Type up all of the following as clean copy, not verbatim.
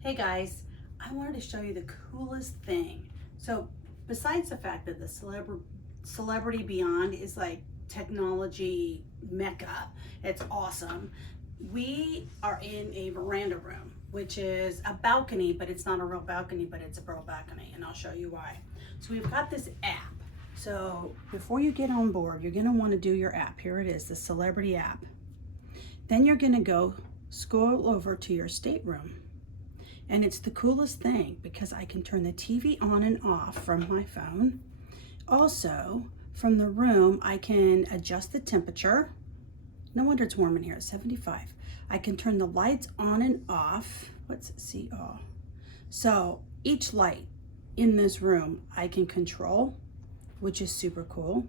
Hey guys, I wanted to show you the coolest thing. So besides the fact that the Celebrity Beyond is like technology mecca, it's awesome. We are in a veranda room, which is a balcony, but it's not a real balcony, but it's a real balcony, and I'll show you why. So we've got this app. So before you get on board, you're gonna wanna do your app. Here it is, the Celebrity app. Then you're gonna go scroll over to your stateroom. And it's the coolest thing because I can turn the TV on and off from my phone. Also, from the room, I can adjust the temperature. No wonder it's warm in here, it's 75. I can turn the lights on and off. Let's see, oh. So each light in this room I can control, which is super cool.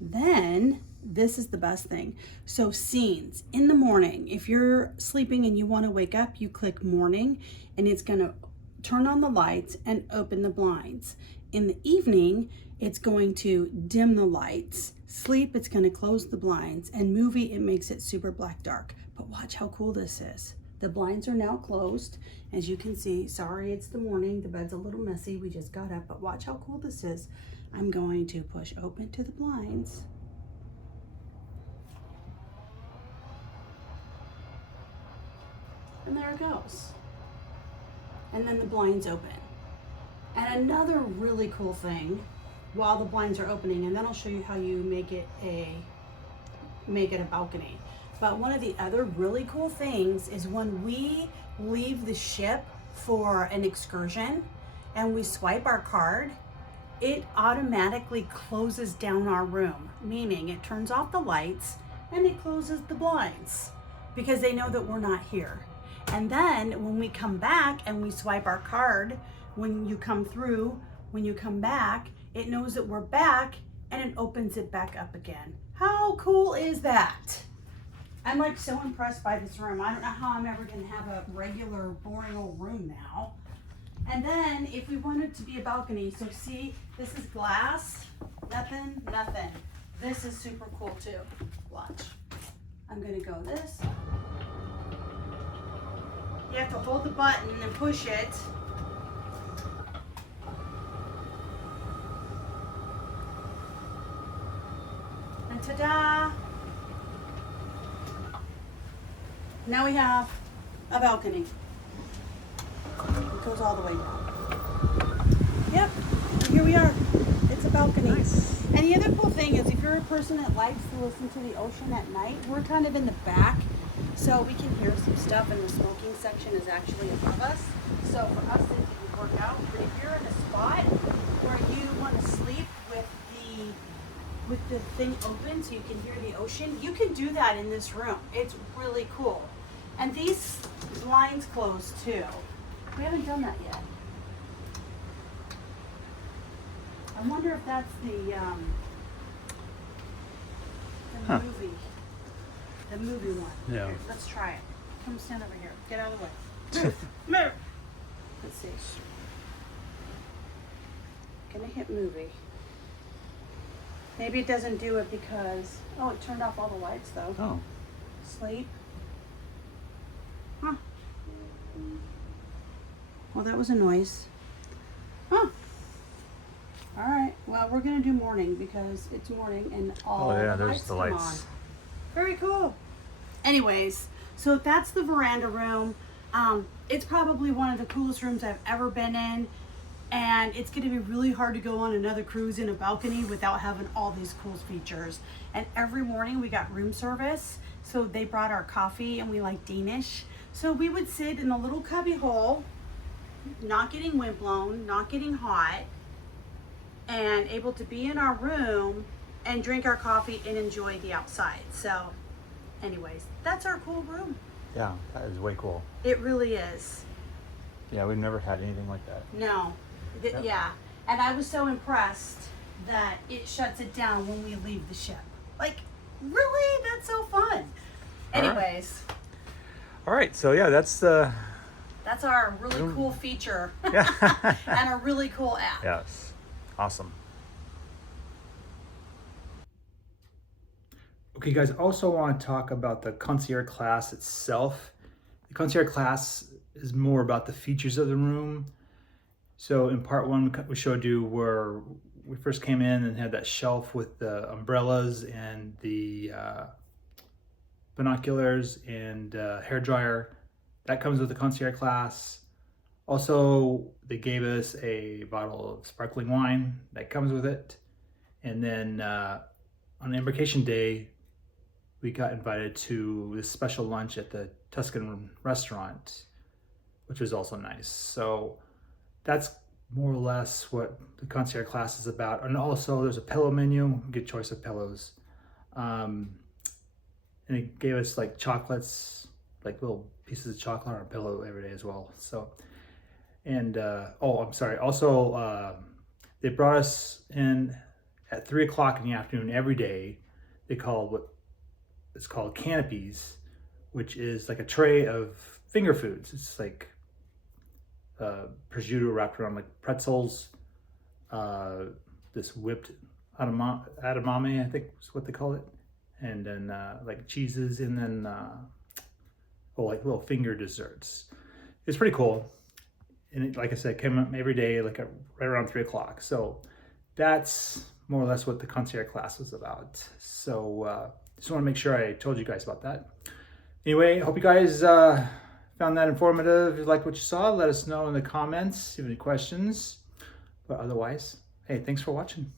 Then this is the best thing. So scenes in the morning, if you're sleeping and you want to wake up, you click morning and it's going to turn on the lights and open the blinds. In the evening, it's going to dim the lights. Sleep, it's going to close the blinds, and movie, it makes it super black dark. But watch how cool this is. The blinds are now closed. As you can see, sorry, it's the morning. The bed's a little messy. We just got up, but watch how cool this is. I'm going to push open to the blinds. And there it goes. And then the blinds open. And another really cool thing while the blinds are opening, and then I'll show you how you make it a balcony. But one of the other really cool things is when we leave the ship for an excursion and we swipe our card, it automatically closes down our room, meaning it turns off the lights and it closes the blinds because they know that we're not here. And then when we come back and we swipe our card, when you come through, when you come back, it knows that we're back and it opens it back up again. How cool is that? I'm like so impressed by this room. I don't know how I'm ever gonna have a regular boring old room now. And then if we want it to be a balcony, so see, this is glass, nothing. This is super cool too. Watch. I'm gonna go this. You have to hold the button and push it. And ta-da! Now we have a balcony. It goes all the way down. Yep, and here we are. It's a balcony. Nice. And the other cool thing is if you're a person that likes to listen to the ocean at night, we're kind of in the back, so we can hear some stuff, and the smoking section is actually above us. So for us, it would work out. But if you're in a spot where you want to sleep with the thing open so you can hear the ocean, you can do that in this room. It's really cool. And these blinds close too. We haven't done that yet. I wonder if that's the movie one. Yeah. Here, let's try it. Come stand over here. Get out of the way. Move. Let's see. Gonna hit movie. Maybe it doesn't do it because, oh, it turned off all the lights though. Oh. Sleep. Huh. Well, that was a noise. Huh. All right. Well, we're gonna do morning because it's morning and all yeah, the there's lights the come lights. on. Very cool. Anyways, so that's the veranda room. It's probably one of the coolest rooms I've ever been in, and it's gonna be really hard to go on another cruise in a balcony without having all these cool features. And every morning we got room service, so they brought our coffee, and we like Danish. So we would sit in a little cubby hole, not getting wind blown, not getting hot, and able to be in our room and drink our coffee and enjoy the outside. So anyways, that's our cool room. Yeah, that is way cool. It really is. Yeah, we've never had anything like that. No. Yep. Yeah. And I was so impressed that it shuts it down when we leave the ship. Like, really? That's so fun. Anyways, All right, so yeah, that's that's our really cool feature yeah. and a really cool app. Yes, awesome. Okay, guys, also want to talk about the concierge class itself. The concierge class is more about the features of the room. So in part one, we showed you where we first came in and had that shelf with the umbrellas and the binoculars and hair dryer. That comes with the concierge-class. Also, they gave us a bottle of sparkling wine that comes with it. And then on embarkation day, we got invited to this special lunch at the Tuscan restaurant, which was also nice. So that's more or less what the concierge-class is about. And also there's a pillow menu, good choice of pillows. And it gave us like chocolates, like little pieces of chocolate on our pillow every day as well. So, and oh, I'm sorry. Also, they brought us in at 3 o'clock in the afternoon every day. They call what it's called canopies, which is like a tray of finger foods. It's like prosciutto wrapped around like pretzels, this whipped edamame, I think is what they call it, and then like cheeses, and then like little finger desserts. It's pretty cool. And it, like I said, came up every day, like right around 3 o'clock. So that's more or less what the concierge-class is about. So just want to make sure I told you guys about that. Anyway, hope you guys found that informative. If you liked what you saw, let us know in the comments if you have any questions. But otherwise, hey, thanks for watching.